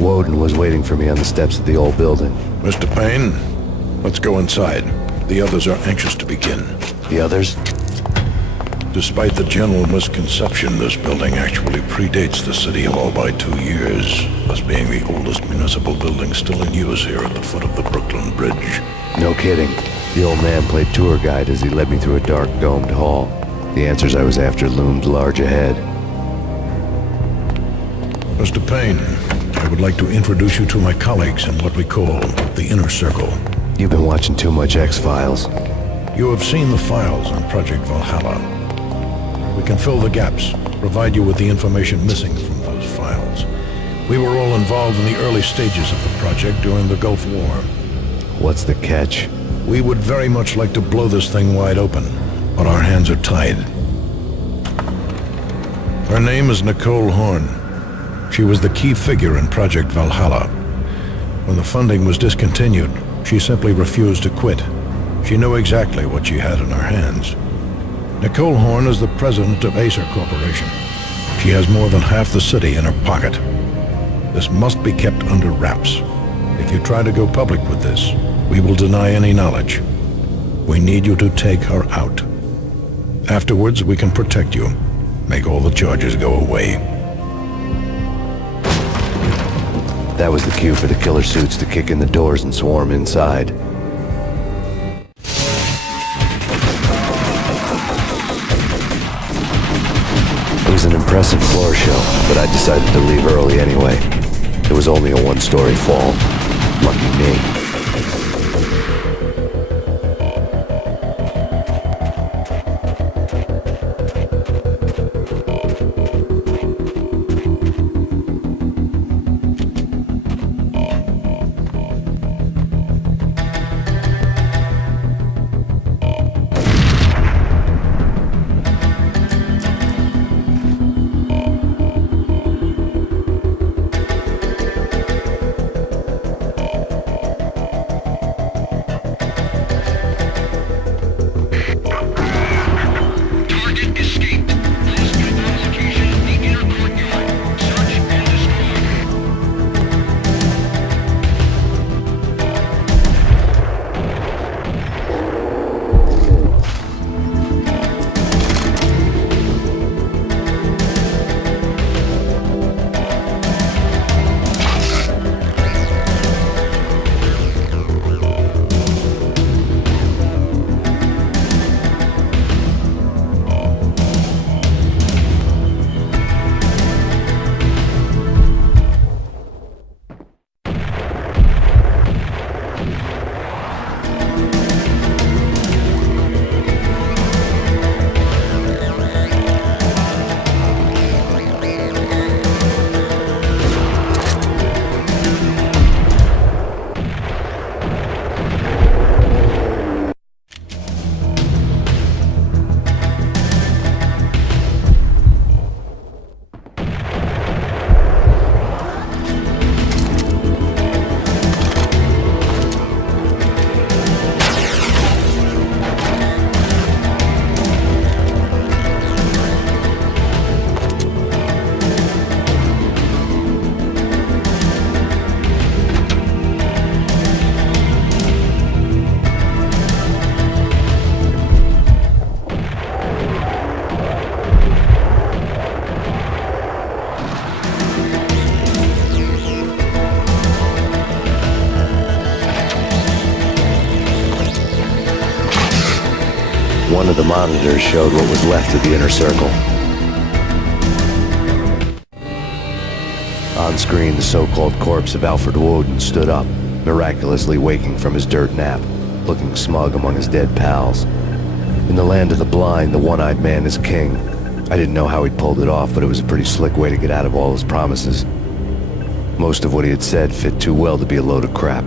Woden was waiting for me on the steps of the old building. Mr. Payne, let's go inside. The others are anxious to begin. The others? Despite the general misconception, this building actually predates the City Hall by 2 years, thus being the oldest municipal building still in use here at the foot of the Brooklyn Bridge. No kidding. The old man played tour guide as he led me through a dark domed hall. The answers I was after loomed large ahead. Mr. Payne, I would like to introduce you to my colleagues in what we call the Inner Circle. You've been watching too much X-Files. You have seen the files on Project Valhalla. We can fill the gaps, provide you with the information missing from those files. We were all involved in the early stages of the project during the Gulf War. What's the catch? We would very much like to blow this thing wide open, but our hands are tied. Her name is Nicole Horn. She was the key figure in Project Valhalla. When the funding was discontinued, she simply refused to quit. She knew exactly what she had in her hands. Nicole Horn is the president of Acer Corporation. She has more than half the city in her pocket. This must be kept under wraps. If you try to go public with this, we will deny any knowledge. We need you to take her out. Afterwards, we can protect you. Make all the charges go away. That was the cue for the killer suits to kick in the doors and swarm inside. It was an impressive floor show, but I decided to leave early anyway. It was only a one-story fall. Lucky me. One of the monitors showed what was left of the Inner Circle. On screen, the so-called corpse of Alfred Woden stood up, miraculously waking from his dirt nap, looking smug among his dead pals. In the land of the blind, the one-eyed man is king. I didn't know how he'd pulled it off, but it was a pretty slick way to get out of all his promises. Most of what he had said fit too well to be a load of crap.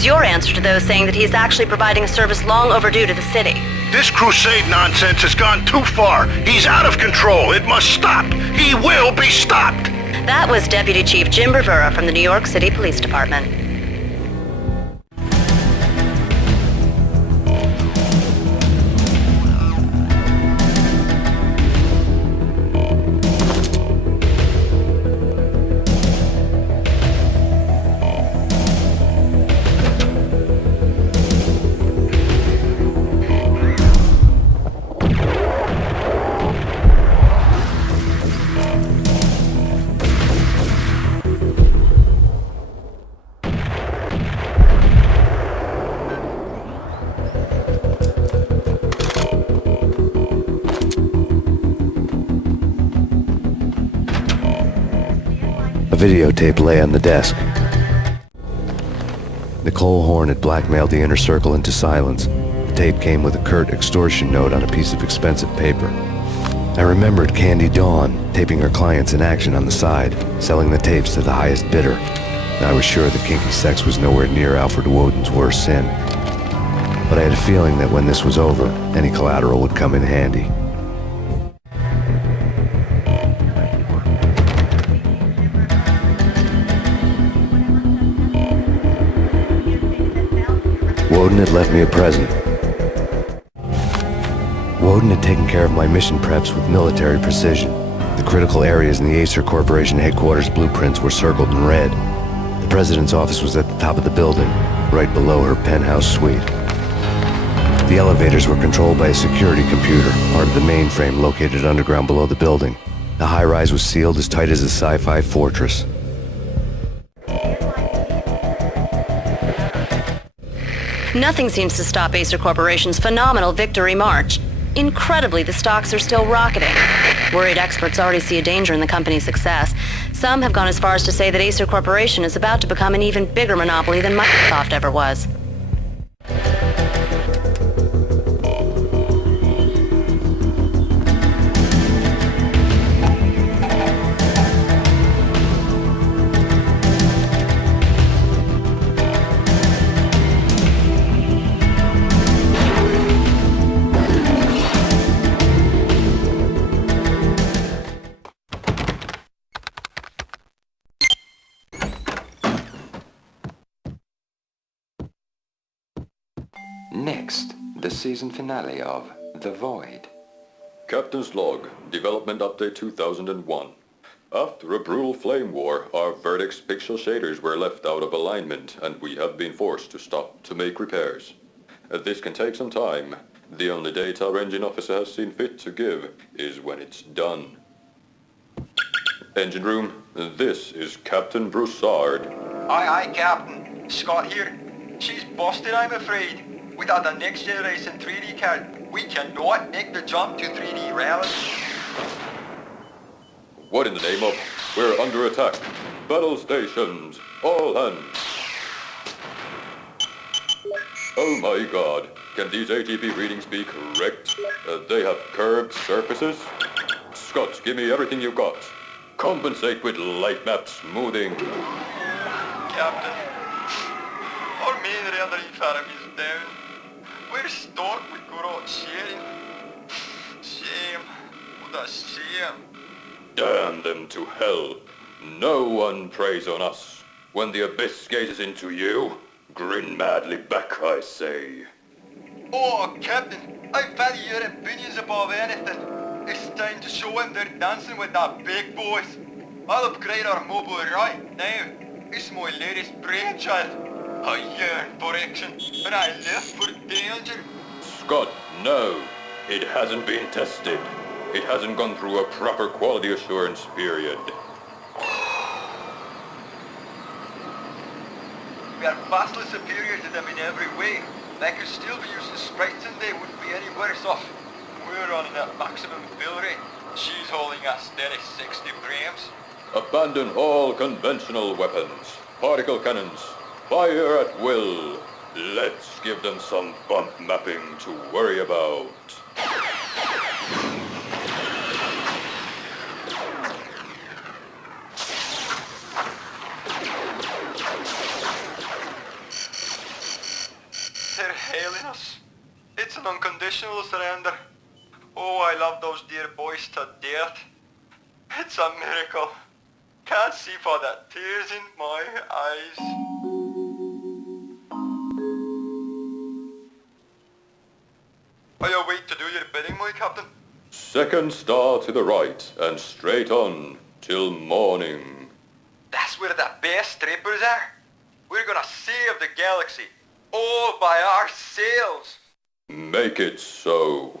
is your answer to those saying that he is actually providing a service long overdue to the city? This crusade nonsense has gone too far. He's out of control. It must stop. He will be stopped. That was Deputy Chief Jim Rivera from the New York City Police Department. A videotape lay on the desk. Nicole Horn had blackmailed the inner circle into silence. The tape came with a curt extortion note on a piece of expensive paper. I remembered Candy Dawn taping her clients in action on the side, selling the tapes to the highest bidder. I was sure that kinky sex was nowhere near Alfred Woden's worst sin. But I had a feeling that when this was over, any collateral would come in handy. Woden had left me a present. Woden had taken care of my mission preps with military precision. The critical areas in the Acer Corporation headquarters blueprints were circled in red. The president's office was at the top of the building, right below her penthouse suite. The elevators were controlled by a security computer, part of the mainframe located underground below the building. The high-rise was sealed as tight as a sci-fi fortress. Nothing seems to stop Acer Corporation's phenomenal victory march. Incredibly, the stocks are still rocketing. Worried experts already see a danger in the company's success. Some have gone as far as to say that Acer Corporation is about to become an even bigger monopoly than Microsoft ever was. Next, the season finale of The Void. Captain's Log, Development Update 2001. After a brutal flame war, our Verdict's pixel shaders were left out of alignment, and we have been forced to stop to make repairs. This can take some time. The only date our engine officer has seen fit to give is when it's done. Engine room, this is Captain Broussard. Aye, aye, Captain. Scott here. She's busted, I'm afraid. Without a next generation 3D card, we cannot make the jump to 3D reality. What in the name of? We're under attack. Battle stations, all hands. Oh my god, can these ATP readings be correct? They have curved surfaces? Scott, give me everything you've got. Compensate with light map smoothing. Captain, our main rendering farm is down. We're stuck with good old sharing. Shame. What a shame. Damn them to hell. No one preys on us. When the abyss gazes into you, grin madly back, I say. Oh, Captain, I value your opinions above anything. It's time to show them they're dancing with the big boys. I'll upgrade our mobile right now. It's my latest brainchild. I yearn for action, and I live for danger. Scott, no. It hasn't been tested. It hasn't gone through a proper quality assurance period. We are vastly superior to them in every way. They could still be using sprites and they wouldn't be any worse off. We're running at maximum fill rate. She's holding a steady 60 frames. Abandon all conventional weapons. Particle cannons. Fire at will. Let's give them some bump mapping to worry about. unconditional surrender. Oh, I love those dear boys to death. It's a miracle. Can't see for the tears in my eyes. Are you awake to do your bidding, my captain? Second star to the right and straight on till morning. That's where the best strippers are. We're gonna save the galaxy, all by ourselves. Make it so.